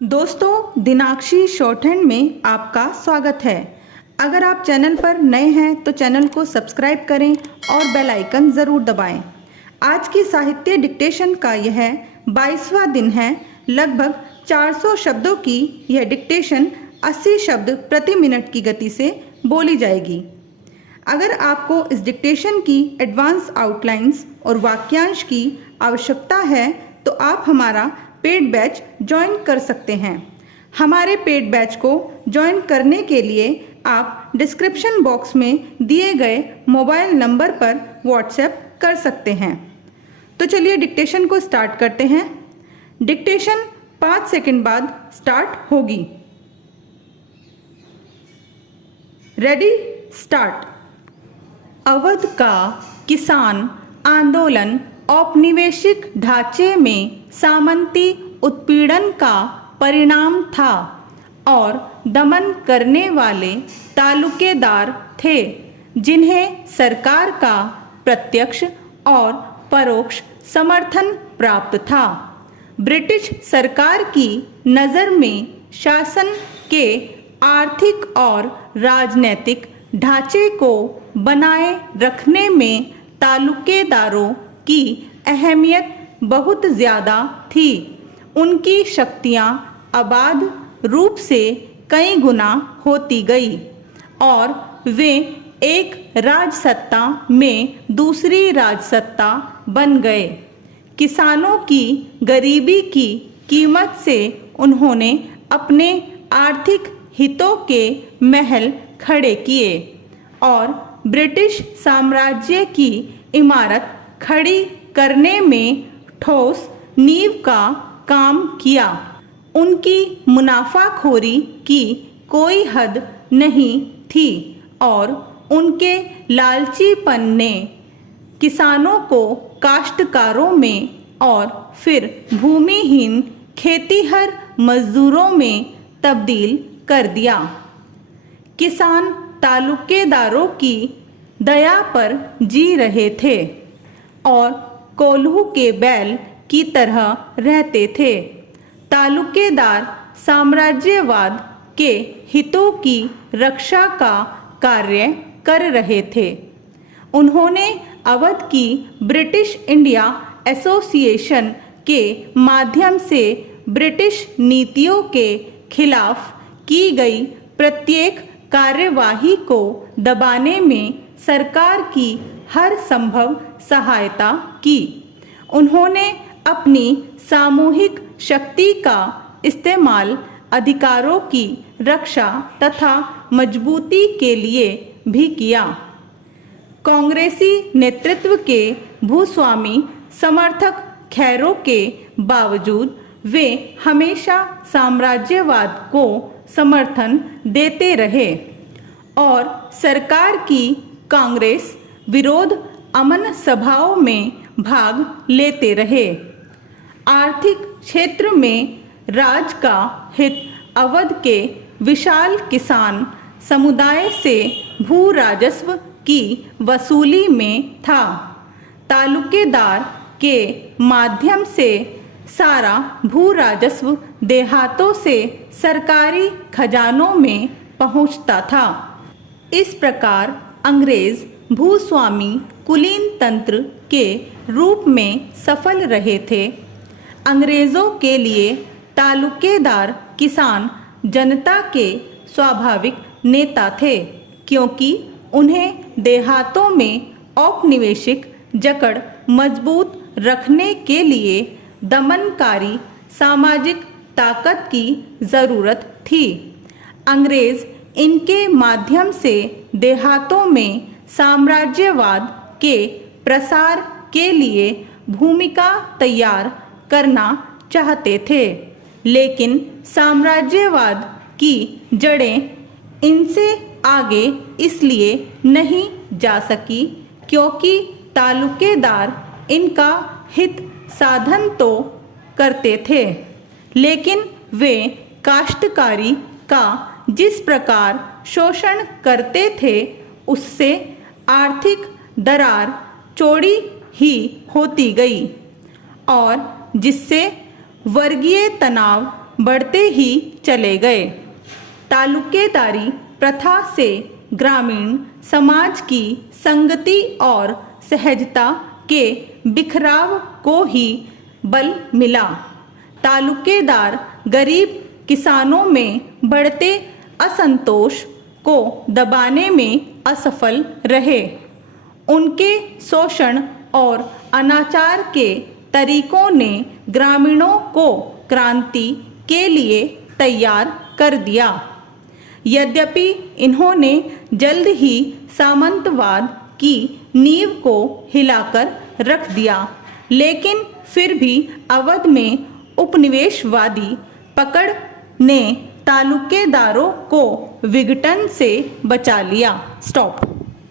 दोस्तों, दिनाक्षी शॉर्टहैंड में आपका स्वागत है। अगर आप चैनल पर नए हैं तो चैनल को सब्सक्राइब करें और बेल आइकन ज़रूर दबाएं। आज की साहित्य डिक्टेशन का यह 22वां दिन है। लगभग 400 शब्दों की यह डिक्टेशन 80 शब्द प्रति मिनट की गति से बोली जाएगी। अगर आपको इस डिक्टेशन की एडवांस आउटलाइंस और वाक्यांश की आवश्यकता है तो आप हमारा पेड बैच ज्वाइन कर सकते हैं। हमारे पेड बैच को ज्वाइन करने के लिए आप डिस्क्रिप्शन बॉक्स में दिए गए मोबाइल नंबर पर व्हाट्सएप कर सकते हैं। तो चलिए डिक्टेशन को स्टार्ट करते हैं। डिक्टेशन 5 सेकंड बाद स्टार्ट होगी। Ready, start. अवध का किसान आंदोलन औपनिवेशिक ढांचे में सामंती उत्पीड़न का परिणाम था और दमन करने वाले तालुकेदार थे जिन्हें सरकार का प्रत्यक्ष और परोक्ष समर्थन प्राप्त था। ब्रिटिश सरकार की नज़र में शासन के आर्थिक और राजनैतिक ढांचे को बनाए रखने में तालुकेदारों की अहमियत बहुत ज़्यादा थी। उनकी शक्तियाँ अबाध रूप से कई गुना होती गई और वे एक राजसत्ता में दूसरी राजसत्ता बन गए। किसानों की गरीबी की कीमत से उन्होंने अपने आर्थिक हितों के महल खड़े किए और ब्रिटिश साम्राज्य की इमारत खड़ी करने में ठोस नींव का काम किया। उनकी मुनाफाखोरी की कोई हद नहीं थी और उनके लालचीपन ने किसानों को काश्तकारों में और फिर भूमिहीन खेतीहर मजदूरों में तब्दील कर दिया। किसान तालुकेदारों की दया पर जी रहे थे और कोल्हू के बैल की तरह रहते थे। तालुकेदार साम्राज्यवाद के हितों की रक्षा का कार्य कर रहे थे। उन्होंने अवध की ब्रिटिश इंडिया एसोसिएशन के माध्यम से ब्रिटिश नीतियों के खिलाफ की गई प्रत्येक कार्यवाही को दबाने में सरकार की हर संभव सहायता की। उन्होंने अपनी सामूहिक शक्ति का इस्तेमाल अधिकारों की रक्षा तथा मजबूती के लिए भी किया। कांग्रेसी नेतृत्व के भूस्वामी समर्थक खैरों के बावजूद वे हमेशा साम्राज्यवाद को समर्थन देते रहे और सरकार की कांग्रेस विरोध अमन सभाओं में भाग लेते रहे। आर्थिक क्षेत्र में राज का हित अवध के विशाल किसान समुदाय से भू राजस्व की वसूली में था। तालुकेदार के माध्यम से सारा भू राजस्व देहातों से सरकारी खजानों में पहुंचता था। इस प्रकार अंग्रेज भूस्वामी कुलीन तंत्र के रूप में सफल रहे थे। अंग्रेज़ों के लिए तालुकेदार किसान जनता के स्वाभाविक नेता थे क्योंकि उन्हें देहातों में औपनिवेशिक जकड़ मजबूत रखने के लिए दमनकारी सामाजिक ताकत की ज़रूरत थी। अंग्रेज़ इनके माध्यम से देहातों में साम्राज्यवाद के प्रसार के लिए भूमिका तैयार करना चाहते थे, लेकिन साम्राज्यवाद की जड़ें इनसे आगे इसलिए नहीं जा सकी क्योंकि तालुकेदार इनका हित साधन तो करते थे, लेकिन वे काश्तकारी का जिस प्रकार शोषण करते थे उससे आर्थिक दरार चौड़ी ही होती गई और जिससे वर्गीय तनाव बढ़ते ही चले गए। तालुकेदारी प्रथा से ग्रामीण समाज की संगति और सहजता के बिखराव को ही बल मिला। तालुकेदार गरीब किसानों में बढ़ते असंतोष को दबाने में असफल रहे। उनके शोषण और अनाचार के तरीकों ने ग्रामीणों को क्रांति के लिए तैयार कर दिया। यद्यपि इन्होंने जल्द ही सामंतवाद की नींव को हिलाकर रख दिया, लेकिन फिर भी अवध में उपनिवेशवादी पकड़ ने तालुकेदारों को विघटन से बचा लिया। स्टॉप।